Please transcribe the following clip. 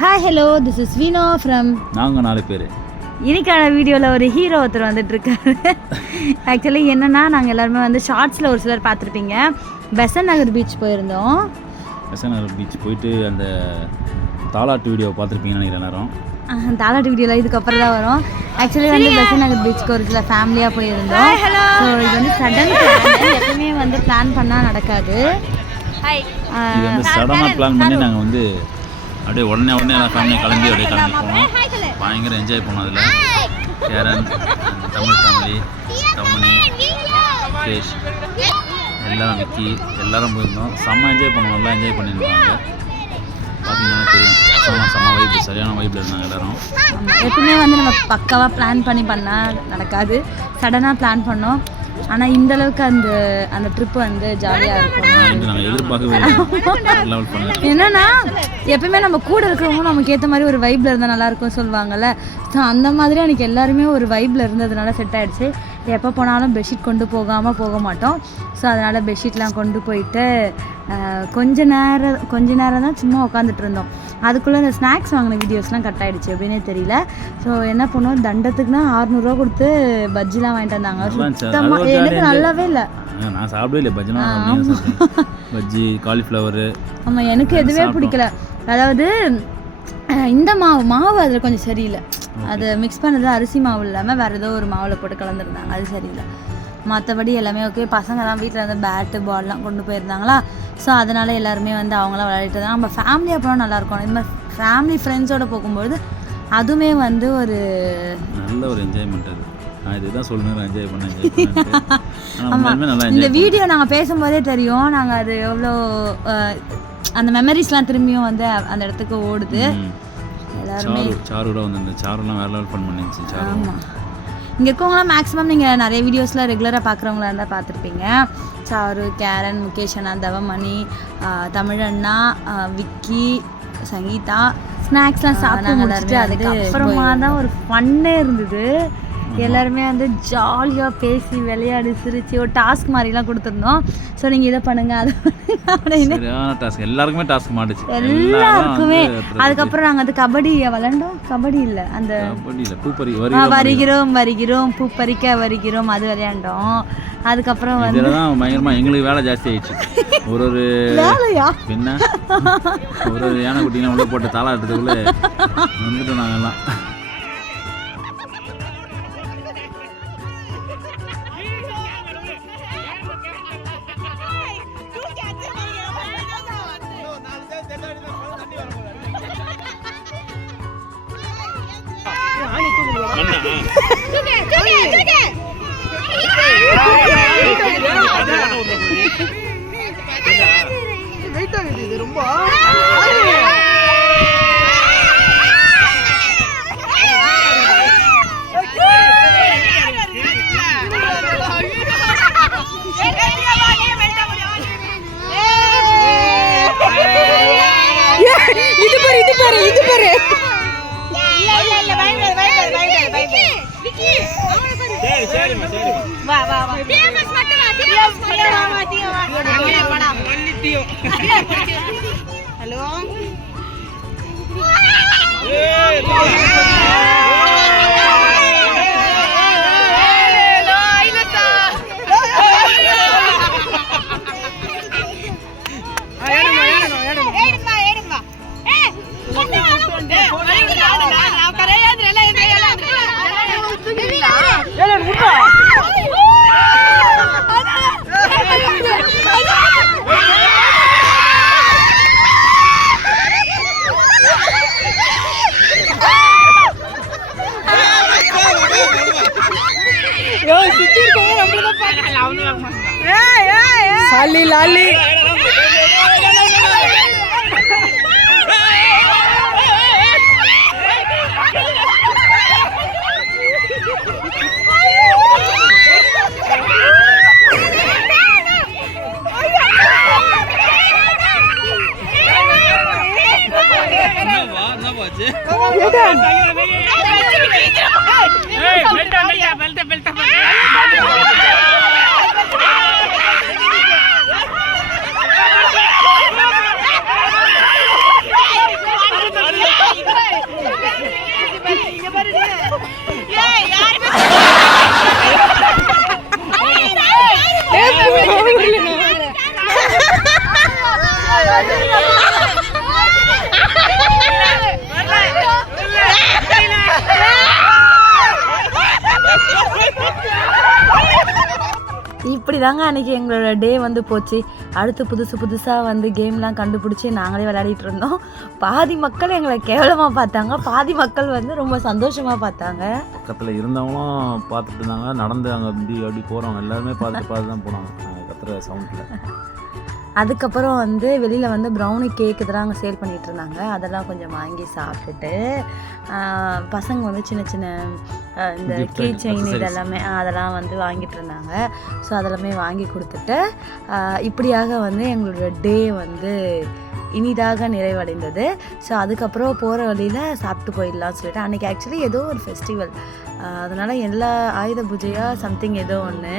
Hi hello this is Veeno from நாங்கள் நாலு பேர். இன்னைக்கான வீடியோவில் ஒரு ஹீரோ ஒருத்தர் வந்துட்டு இருக்காரு ஆக்சுவலி என்னன்னா நாங்கள் எல்லாருமே வந்து ஷார்ட்ஸில் ஒரு சிலர் பார்த்துருப்பீங்க. பெசன் நகர் பீச் போயிருந்தோம். எஸ்என்ஆர் பீச் போயிட்டு அந்த தாலாட்டு வீடியோ பார்த்துருப்பீங்கன்னு நினைக்கிறேன் எல்லாரும். தாலாட்டு வீடியோவில் இதுக்கப்புறம் தான் வரும். ஆக்சுவலி வந்து பெசன் நகர் பீச்சுக்கு ஒரு சில ஃபேமிலியாக போயிருந்தோம். ஸோ இது வந்து சடன் எப்பவுமே வந்து பிளான் பண்ணால் நடக்காது. இது வந்து சடனாக பிளான் பண்ணி நாங்கள் வந்து அப்படியே உடனே உடனே எல்லாம் ஃபேமிலியை கிளம்பி அப்படியே கிளம்பி போனோம். பயங்கர என்ஜாய் பண்ணோம் அதில். கேரன் தமிழ் ஃபேமிலி தமனி சுகேஷ் எல்லாரும் விக்கி எல்லாரும் போயிருந்தோம். செம்ம என்ஜாய் பண்ணோம். நல்லா என்ஜாய் பண்ணியிருந்தாங்க பார்த்தீங்கன்னா தெரியும். செம்ம செம்ம வைப்பு சரியான வைப்பில் இருந்தாங்க எல்லாரும். எப்பவுமே வந்து நம்ம பக்காவாக பிளான் பண்ணி பண்ணால் நடக்காது. சடனாக பிளான் பண்ணோம். ஆனால் இந்த அளவுக்கு அந்த அந்த ட்ரிப் வந்து ஜாலியாக இருக்கும். என்னன்னா எப்பவுமே நம்ம கூட இருக்கிறவங்க நமக்கு ஏற்ற மாதிரி ஒரு வைப்ல இருந்தால் நல்லா இருக்கும் சொல்லுவாங்கல்ல. ஸோ அந்த மாதிரி எனக்கு எல்லாருமே ஒரு வைப்ல இருந்ததுனால செட் ஆயிடுச்சு. எப்போ போனாலும் பெட்ஷீட் கொண்டு போகாமல் போக மாட்டோம். ஸோ அதனால் பெட்ஷீட்லாம் கொண்டு போயிட்டு கொஞ்ச நேரம் கொஞ்ச நேரம் தான் சும்மா உட்காந்துட்டு இருந்தோம். அதுக்குள்ளே இந்த ஸ்நாக்ஸ் வாங்கின வீடியோஸ்லாம் கட் ஆயிடுச்சு அப்படின்னே தெரியல. ஸோ என்ன பண்ணோம் தண்டத்துக்குனா அறுநூறுவா கொடுத்து பஜ்ஜிலாம் வாங்கிட்டு வந்தாங்க. சுத்தமாக எனக்கு நல்லாவே இல்லை. நான் சாப்பிடவே இல்லை. பஜ்ஜினா பஜ்ஜி காலிஃப்ளவரு ஆமாம் எனக்கு எதுவுமே பிடிக்கல. அதாவது இந்த மாவு மாவு அதில் கொஞ்சம் சரியில்லை. அது மிக்ஸ் பண்ணது அரிசி மாவு இல்லாமல் வேறு ஏதோ ஒரு மாவில் போட்டு கலந்துருந்தாங்க அது சரியில்லை. மற்றபடி எல்லாமே ஓகே பசங்கலாம் வீட்டில் வந்து பேட்டு பால்லாம் கொண்டு போயிருந்தாங்களா? ஸோ அதனால் எல்லாருமே வந்து அவங்களாம் விளையாடிட்டு தான் நம்ம ஃபேமிலியாக போனால் நல்லாயிருக்கும். இது மாதிரி ஃபேமிலி ஃப்ரெண்ட்ஸோடு போகும்போது அதுவுமே வந்து ஒரு நல்ல ஒரு என்ஜாய்மெண்ட் அது. இதுதான் சொல்லணும் என்ஜாய் பண்ண இந்த வீடியோ நாங்கள் பேசும்போதே தெரியும் நாங்கள் அது எவ்வளோ அந்த மெமரிஸ்லாம் திரும்பியும் வந்து அந்த இடத்துக்கு ஓடுது. எல்லாருமே சாரு சாருட வந்து இந்த சாருலாம் வேற லெவல் ஃபன் பண்ணிருந்துச்சு சாரு. இங்கே இருக்கவங்களாம் மேக்ஸிமம் நீங்கள் நிறைய வீடியோஸில் ரெகுலராக பார்க்குறவங்களா இருந்தால் பார்த்துருப்பீங்க சாரு கேரன் முகேஷ் அண்ணா தவமணி தமிழண்ணா விக்கி சங்கீதா. ஸ்நாக்ஸ்லாம் சாப்பிட்டு முடிச்சுட்டு அதுக்கப்புறமா தான் ஒரு ஃபன்னே இருந்தது. எல்லாருமே வந்து ஜாலியாக பேசி விளையாடி சிரிச்சு ஒரு டாஸ்க் மாதிரிலாம் கொடுத்துருந்தோம். ஸோ நீங்கள் இதை பண்ணுங்க அதை அப்படின்னு. டாஸ்க் எல்லாருக்குமே டாஸ்க் மாட்டுச்சு. எல்லாருக்குமே. அதுக்கப்புறம் நாங்கள் அது கபடி விளாண்டோம் கபடி இல்லை. அந்த வருகிறோம் வருகிறோம். பூ பறிக்க வருகிறோம் அது விளையாண்டோம். அதுக்கப்புறம் வந்து பயங்கரமாக எங்களுக்கு வேலை ஜாஸ்தி ஆயிடுச்சு. ஒரு ஒரு வேலையா? பின்ன ஒரு ஒரு யானை குட்டிலாம் உள்ள போட்டு தாளாட்டுறதுக்குள்ளே வந்துட்டோம் நாங்கெல்லாம். இது பாரு இது பாரு இது பாரு. லாலி लाली लाली। இப்படி தாங்க அன்றைக்கி எங்களோட டே வந்து போச்சு. அடுத்து புதுசு புதுசாக வந்து கேம்லாம் கண்டுபிடிச்சி நாங்களே விளையாடிட்டு இருந்தோம். பாதி மக்கள் எங்களை கேவலமாக பார்த்தாங்க. பாதி மக்கள் வந்து ரொம்ப சந்தோஷமாக பார்த்தாங்க. பக்கத்தில் இருந்தவங்களும் பார்த்துட்டு இருந்தாங்க. நடந்து அங்கே அப்படி அப்படி போகிறவங்க எல்லாருமே பார்த்துட்டு பார்த்து தான் போனாங்க கத்துற சவுண்டில் அதுக்கப்புறம் வந்து வெளியில் வந்து ப்ரௌனி கேக் இதெல்லாம் அங்கே சேல் பண்ணிகிட்டு இருந்தாங்க. அதெல்லாம் கொஞ்சம் வாங்கி சாப்பிட்டுட்டு பசங்க வந்து சின்ன சின்ன இந்த கீ செயின். இதெல்லாமே அதெல்லாம் வந்து வாங்கிட்டு இருந்தாங்க. ஸோ அதெல்லாமே வாங்கி கொடுத்துட்டு இப்படியாக வந்து எங்களோட டே வந்து இனிதாக நிறைவடைந்தது. ஸோ அதுக்கப்புறம் போகிற வழியில் சாப்பிட்டு போயிடலாம்னு சொல்லிட்டு அன்றைக்கி ஆக்சுவலி ஏதோ ஒரு ஃபெஸ்டிவல் அதனால் எல்லா ஆயுத பூஜையாக சம்திங் ஏதோ ஒன்று